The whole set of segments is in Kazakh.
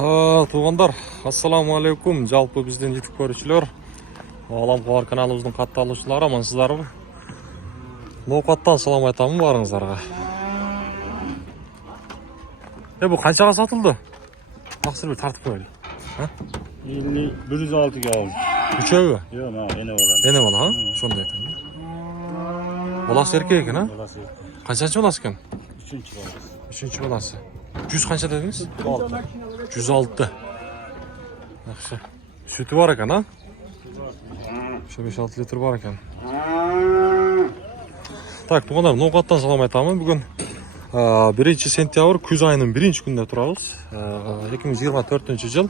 Туғандар, ассаламу алейкум. Жалпы бізден YouTube көрушілер, Алам Қуар каналымыздың қатты алушылары, амансыздарбы? Ноқаттан салам айтамын барыңыздарға. Бұл қаншаға сатылды? Тақсыр бір тартып қойды. 106 aldım. Üçevi? Yok, ene olan. Ene bala, ha? Şunu da aytayım. Balası erkek eken, ha? Balası. Kaçancı balası eken? Üçüncü balası. Üçüncü balası. 100 kaça dediniz? 6. 106. Yaxşı. Sütü var eken, ha? Şu 5-6 litr var eken. Так, туғандар, ноқаттан салам айтамын. Бүгін 1 сентябрь күз айының 1 күнде тұрабыз. 2024 жыл.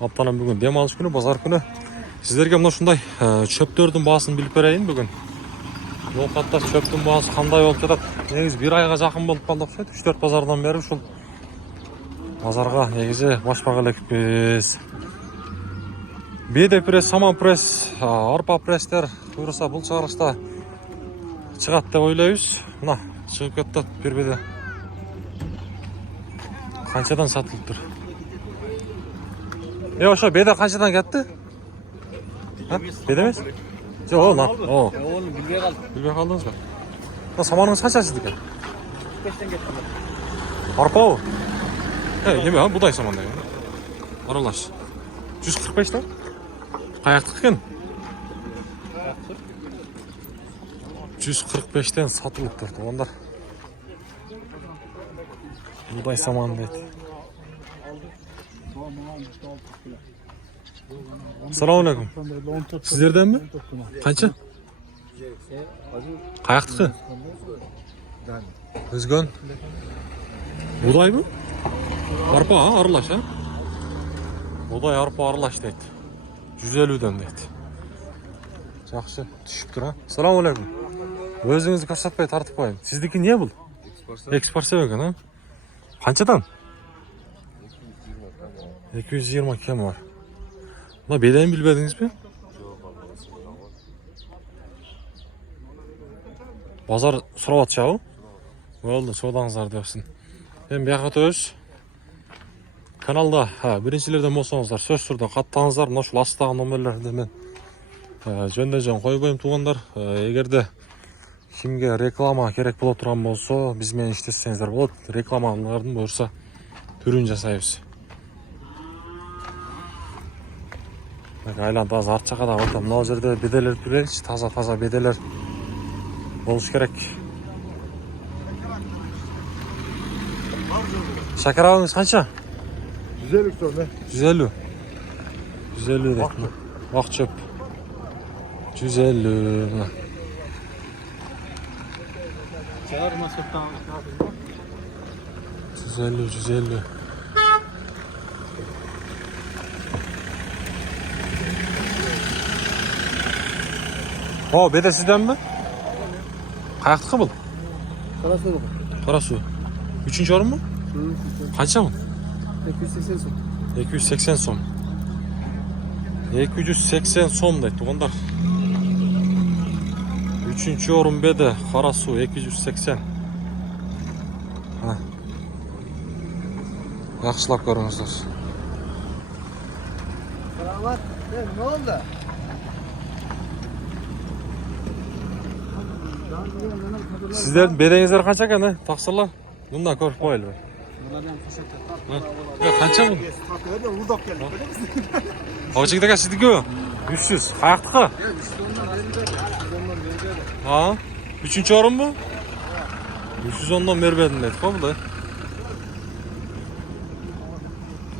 Аптаның бүгін демалыс күні, базар күні. Сіздерге мына шундай шөптердің басын біліп берейін бүгін. Ноқатта шөптің басы қандай болып жатады. Негізі бір айға жақын болып қалды ұқсайды. 3-4 базардан бері шул базарға негізі башпаға лекпіз. Беде пресс, саман пресс, арпа пресстер бұйырса бұл шығарышта шығады деп ойлаймыз. Мына шығып кетті бербеде. Қаншадан сатылып тұр? Ошо беде қаншадан кетті? Беде емес? Жоқ, ол. Onu bilmeye kaldım. Bilmей қалдыңыз ба? Саманыңыз қанша сіздікі? 45'ten gettim. Арпа ол? Неме, бұдай самандай. Аралаш. 145-тен? Қаяқтық екен? 145-тен сатылып тұр туғандар. Бұдай саман дейді. Ассаламу алейкум. Сіздерден бе? Қанша? Қаяқтықы? Өзгөн? Бұдай бі? Арпа, аралаш, а? Бұдай арпа аралаш дейді. 150-ден дейді. Жақсы, түшіп тұр, а? Ассаламу алейкум. Өзіңізді көрсетпей тартып қойын. Сіздікі не бұл? Экспорсия екен, а? Қаншадан? 220 кем бар. Мына беден білбедіңіз бе? Базар сұрап атшағы? Болды, содаңыздар депсін. Мен бияқат өз каналда біріншілерден болсаңыздар, сөз түрде қаттаңыздар. Мына шул астағы номерлерді мен жөн қойбайым туғандар. Егерде кімге реклама керек бола тұрған болса, бізмен іштесеңіздер болады. Рекламалардың бұйырса түрін жасайбыз. Айлан таза арт жақада отыр. Мынау жерде беделер түрлейінші, таза беделер болуш керек. Шакар алыңыз қанша? 150 sonra. 150. 150 дейді. Вақ чөп. 150. Çağırma sırttan. 150. O, bede sizden mi? Kayaktı mı? Karası Karasu. 3. orun mu? Kaça mı? 280 son. 280 son. 280 son deydi tuğanlar. 3. orun bede Karasu 280. Yaxşılap görüңүздөр. Selamat. Ne oldu? Сіздердің бедеңіздер қанша екен, тақсырлар? Бұндан көріп қойылды. Қанша бұл? Қауышекдегі сіздікі? 300. Қаяқтықы? 3. орын бұл? 310-дан бербедім дейді қой бұл.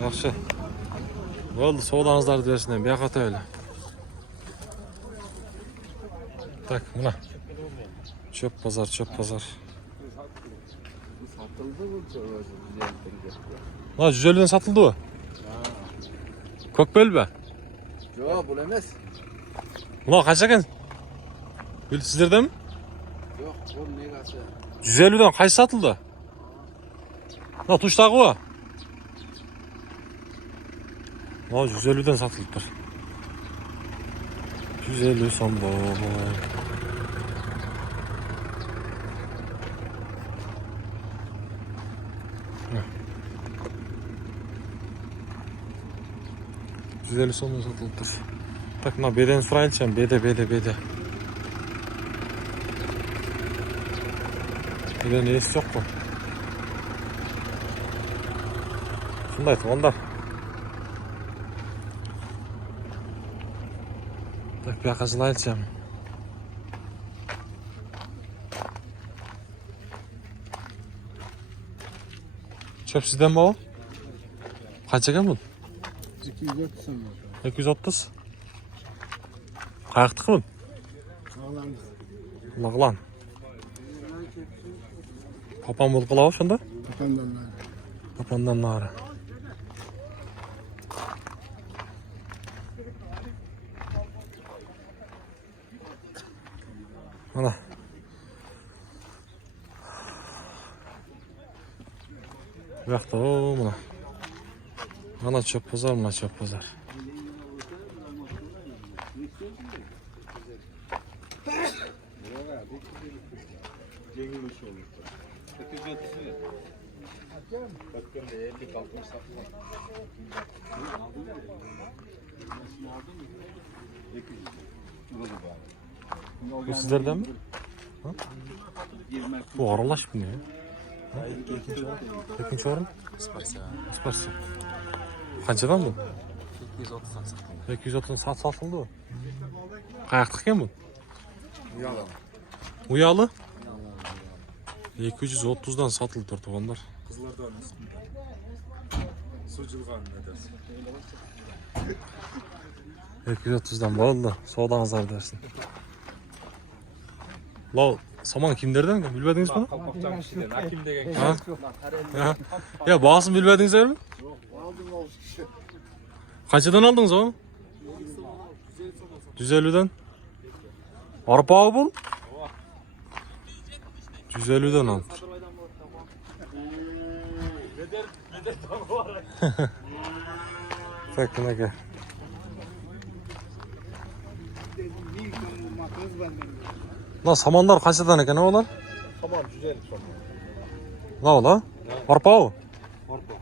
Жақшы. Болды, соғылаңыздарды берсінен бияқат өйлі. Так, мұна. Çöp pazar. Lan 150'den satıldı o. Kökbel be. Yok, bu emez. Ulan kaç eken? Sizlerden mi? Yok, bu ne gazı? 150'den kaç satıldı? Lan tuştağı o. Lan 150'den satıldı. 150 sandı. 150 so'mdan sotılıp tur. Tak mına bedeni surayılacağım. Bede. Bede neyisi yok mu? Şunday onda. Tak bir yakasılayılacağım. Çöp sizden mi o? Kaç ekan bu? 230 so'm. 230. Qayıqtıq mı? Sağlamız. Lağlan. Papan bul qılav şunda? Kapandanlar. Papandan nari. Ana. Bu yoqda o mana. Mana çöp pazar, mana çöp pazar. Bu sizlerden mi? Ha? Bu aralaş mı ne? İkinci orun? Isparsa. Kaçadan bu? 230'dan satıldı. 230 satıldı o. Qayıqtıq ekan bu? Yalan. Uyalı? 230'dan satıldı tortuğanlar. Kızlardan üstünde. Suculuğun ne dersin? 230'dan bo'ldi. Savdan azar dersin. Lo, saman kimlerden? Bilmediniz mi? Kalpaktan kişiden hakim degen Ha? Ha? Ya bağısını bilmedinizler mi? Kaçıdan aldınız o? 150'den. Arpa bu? 150'den aldı. Fakine gel. Lan samanlar kaçıdan eken ne olar? Tamam 150 sonra. Ne ola? Arpa o? Orta.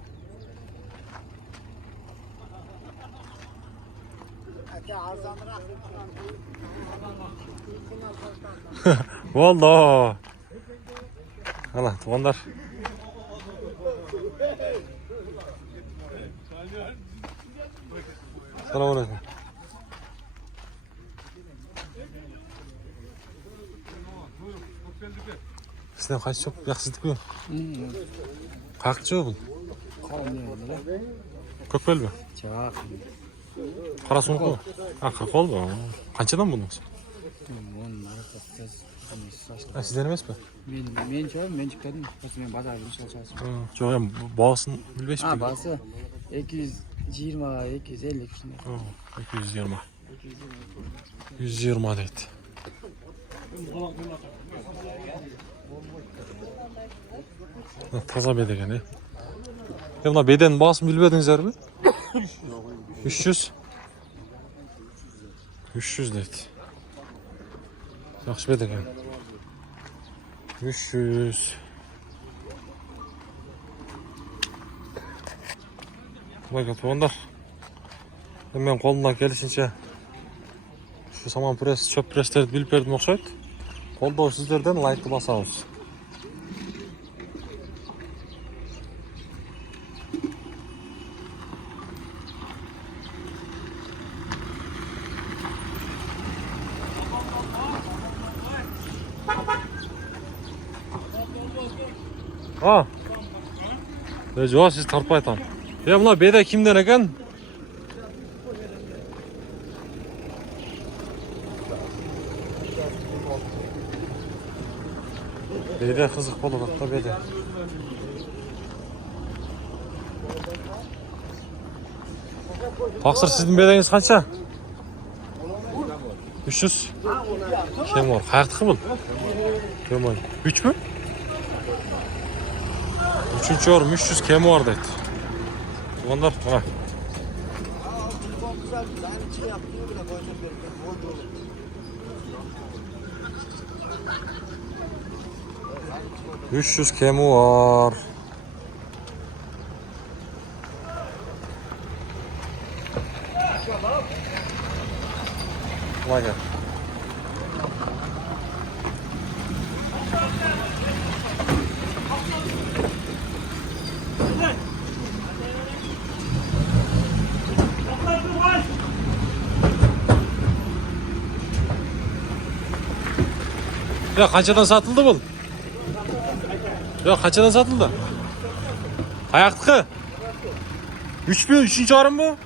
Vallahi. Hala tuğanlar. Selamünaleyküm. Sizden kaç çok yaksızlık bu? Kalkçı bu. Kökbel mi? Çak. Kara sonuç mu? Ha, kakol bu. Kaçıdan bunun? Ha, sizden emez mi? Men chiqdim. Men bozorda ishlashaman. Yok hem bağısını bilmez mi? Ha, bası 220, 250 shunday. 220. 120 adet. Taza bed ekan. Ya buna beden bağısını bilmedinizler mi? 300. 300 deydi. Yaxşı bed ekan. 300. Bakın onlar. Ben kolumdan gelişince şu saman pres, çöp presleri bilip verdim okşaydı. Kolda sizlerden like'ı basarız. Ha. Joğa siz tarpay tam. Ya bunlar beda kimden eken? Beda kızık bolu hatta beda. Taksir sizin bedeniz kaça? 300. Kim var? Qayıqtıq mı? Kim var? 3 mü? 3. yorum 300 kemi var deydi. Onlar ha. ...300 kemi var. лагерь. Ya қаншадан сатылды бұл? Ya қаншадан сатылды? Аяқтықы? 3 пе? 3-ші жарым ба?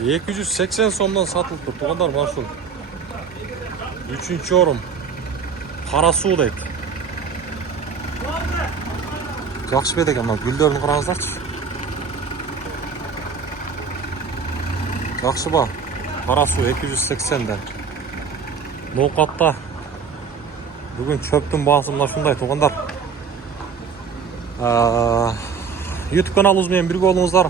280 сомдан сатылып тұр. Туғандар машин. 3-ші орын. Қара су дейді. Жақсы беді екен, гүлдерін қараңыздаршы. Жақсы ба? Қара су 280-ден. Ноқатта бүгін чөптің бағасы мына шындай туғандар. YouTube каналымызбен бірге болыңыздар.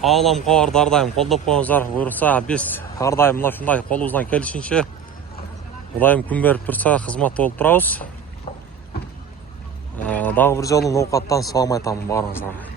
Алам қауарды ардайым қолдап қойыңыздар. Бұйырса біз ардайым мына шындай қолымыздан келішінше Құдайым күн беріп тұрса қызмет болып тұрамыз. Дағы бір жолы ноқаттан салам айтамын барыңыздар.